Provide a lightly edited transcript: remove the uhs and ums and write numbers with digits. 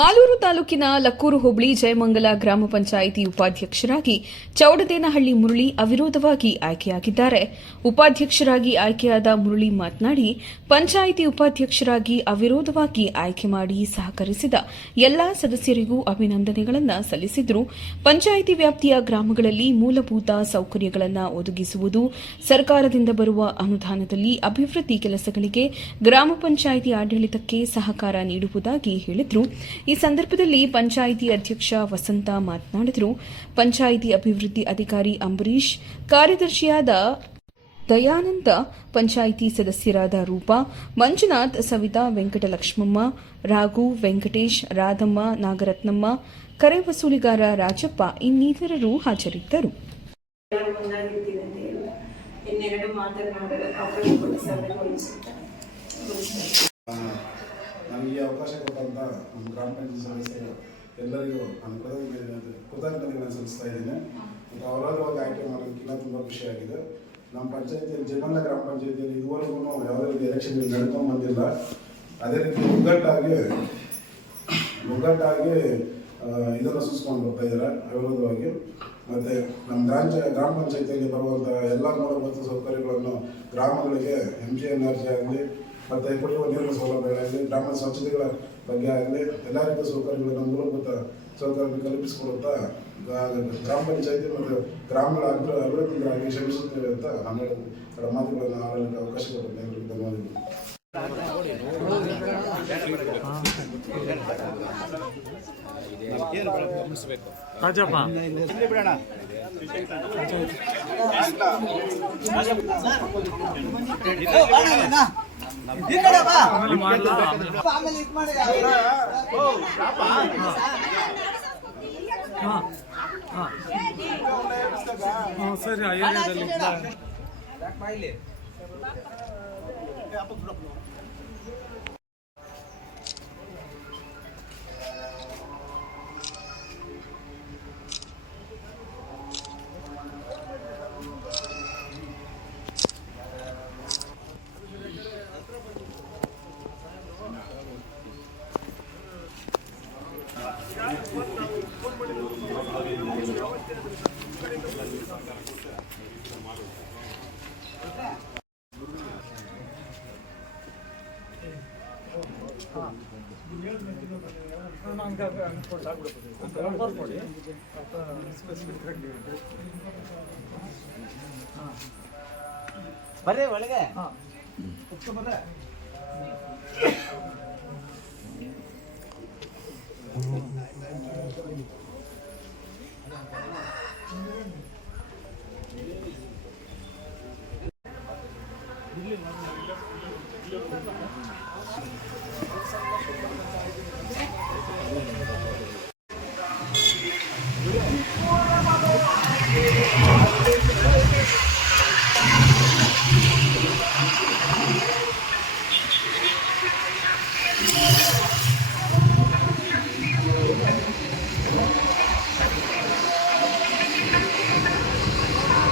ಮಾಲೂರು ತಾಲೂಕಿನ ಲಕ್ಕೂರು ಹೋಬಳಿ ಜಯಮಂಗಲ ಗ್ರಾಮ ಪಂಚಾಯಿತಿ ಉಪಾಧ್ಯಕ್ಷರಾಗಿ ಚೌಡದೇನಹಳ್ಳಿ ಮುರಳಿ ಅವಿರೋಧವಾಗಿ ಆಯ್ಕೆಯಾಗಿದ್ದಾರೆ. ಉಪಾಧ್ಯಕ್ಷರಾಗಿ ಆಯ್ಕೆಯಾದ ಮುರಳಿ ಮಾತನಾಡಿ, ಪಂಚಾಯಿತಿ ಉಪಾಧ್ಯಕ್ಷರಾಗಿ ಅವಿರೋಧವಾಗಿ ಆಯ್ಕೆ ಮಾಡಿ ಸಹಕರಿಸಿದ ಎಲ್ಲಾ ಸದಸ್ಯರಿಗೂ ಅಭಿನಂದನೆಗಳನ್ನು ಸಲ್ಲಿಸಿದರು. ಪಂಚಾಯಿತಿ ವ್ಯಾಪ್ತಿಯ ಗ್ರಾಮಗಳಲ್ಲಿ ಮೂಲಭೂತ ಸೌಕರ್ಯಗಳನ್ನು ಒದಗಿಸುವುದು, ಸರ್ಕಾರದಿಂದ ಬರುವ ಅನುದಾನದಲ್ಲಿ ಅಭಿವೃದ್ಧಿ ಕೆಲಸಗಳಿಗೆ ಗ್ರಾಮ ಪಂಚಾಯಿತಿ ಆಡಳಿತಕ್ಕೆ ಸಹಕಾರ ನೀಡುವುದಾಗಿ ಹೇಳಿದರು. ಈ ಸಂದರ್ಭದಲ್ಲಿ ಪಂಚಾಯಿತಿ ಅಧ್ಯಕ್ಷ ವಸಂತ ಮಾತನಾಡಿದರು. ಪಂಚಾಯಿತಿ ಅಭಿವೃದ್ಧಿ ಅಧಿಕಾರಿ ಅಂಬರೀಶ್, ಕಾರ್ಯದರ್ಶಿಯಾದ ದಯಾನಂದ, ಪಂಚಾಯಿತಿ ಸದಸ್ಯರಾದ ರೂಪಾ, ಮಂಜುನಾಥ್, ಸವಿತಾ, ವೆಂಕಟಲಕ್ಷ್ಮಮ್ಮ, ರಾಘು, ವೆಂಕಟೇಶ್, ರಾಧಮ್ಮ, ನಾಗರತ್ನಮ್ಮ, ಕರೆ ವಸೂಲಿಗಾರ ರಾಜಪ್ಪ ಇನ್ನಿತರರು ಹಾಜರಿದ್ದರು. ನನಗೆ ಈ ಅವಕಾಶ ಕೊಟ್ಟಂಥ ನಮ್ಮ ಗ್ರಾಮ ಪಂಚಾಯತ್ ಸದಸ್ಯರು ಎಲ್ಲರಿಗೂ ನಾನು ಕೃತಜ್ಞತೆಗಳನ್ನು ಸಲ್ಲಿಸ್ತಾ ಇದ್ದೀನಿ. ಮತ್ತು ಅವರವರವಾಗಿ ಆಯ್ಕೆ ಮಾಡೋದಕ್ಕಿಂತ ತುಂಬ ಖುಷಿಯಾಗಿದೆ. ನಮ್ಮ ಪಂಚಾಯತಿಯಲ್ಲಿ ಜಯಮಂಗಲ ಗ್ರಾಮ ಪಂಚಾಯತಿಯಲ್ಲಿ ಇದುವರೆಗೂ ಯಾವುದೇ ರೀತಿ ಎಲೆಕ್ಷನ್ ನಡ್ಕೊಂಡು ಬಂದಿಲ್ಲ. ಅದೇ ರೀತಿ ಒಗ್ಗಟ್ಟಾಗಿ ಇದನ್ನು ಸೂಚಿಸ್ಕೊಂಡು ಬರ್ತಾ ಇದ್ದಾರೆ ಅವಿರೋಧವಾಗಿ. ಮತ್ತು ನಮ್ಮ ಗ್ರಾಮ ಪಂಚಾಯತಿಯಲ್ಲಿ ಬರುವಂಥ ಎಲ್ಲ ಮೂಲಭೂತ ಸೌಕರ್ಯಗಳನ್ನು ಗ್ರಾಮಗಳಿಗೆ MGNRG ಆಗಲಿ ಮತ್ತು ಕುಡಿಯುವ ನೀರಿನ ಸೌಲಭ್ಯಗಳಾಗಲಿ, ಗ್ರಾಮದ ಸ್ವಚ್ಛತೆಗಳ ಬಗ್ಗೆ ಆಗಲಿ ಎಲ್ಲ ರೀತಿಯ ಸೌಕರ್ಯಗಳನ್ನು ಮೂಲಭೂತ ಸೌಕರ್ಯ ಕಲ್ಪಿಸಿಕೊಡುತ್ತಾ ಗ್ರಾಮ ಪಂಚಾಯತಿ ಮತ್ತು ಗ್ರಾಮಗಳ ಅಭಿವೃದ್ಧಿಗಾಗಿ ಶ್ರಮಿಸುತ್ತೇವೆ ಅಂತ ನಾನು ಮಾತುಗಳನ್ನು ಆಡಲಿಕ್ಕೆ ಅವಕಾಶ ಕೊಡುತ್ತೆ. ಎಲ್ಲರಿಗೂ ಧನ್ಯವಾದಗಳು. ಸರಿ ಬರ್ರಿ ಒಳಗೆ.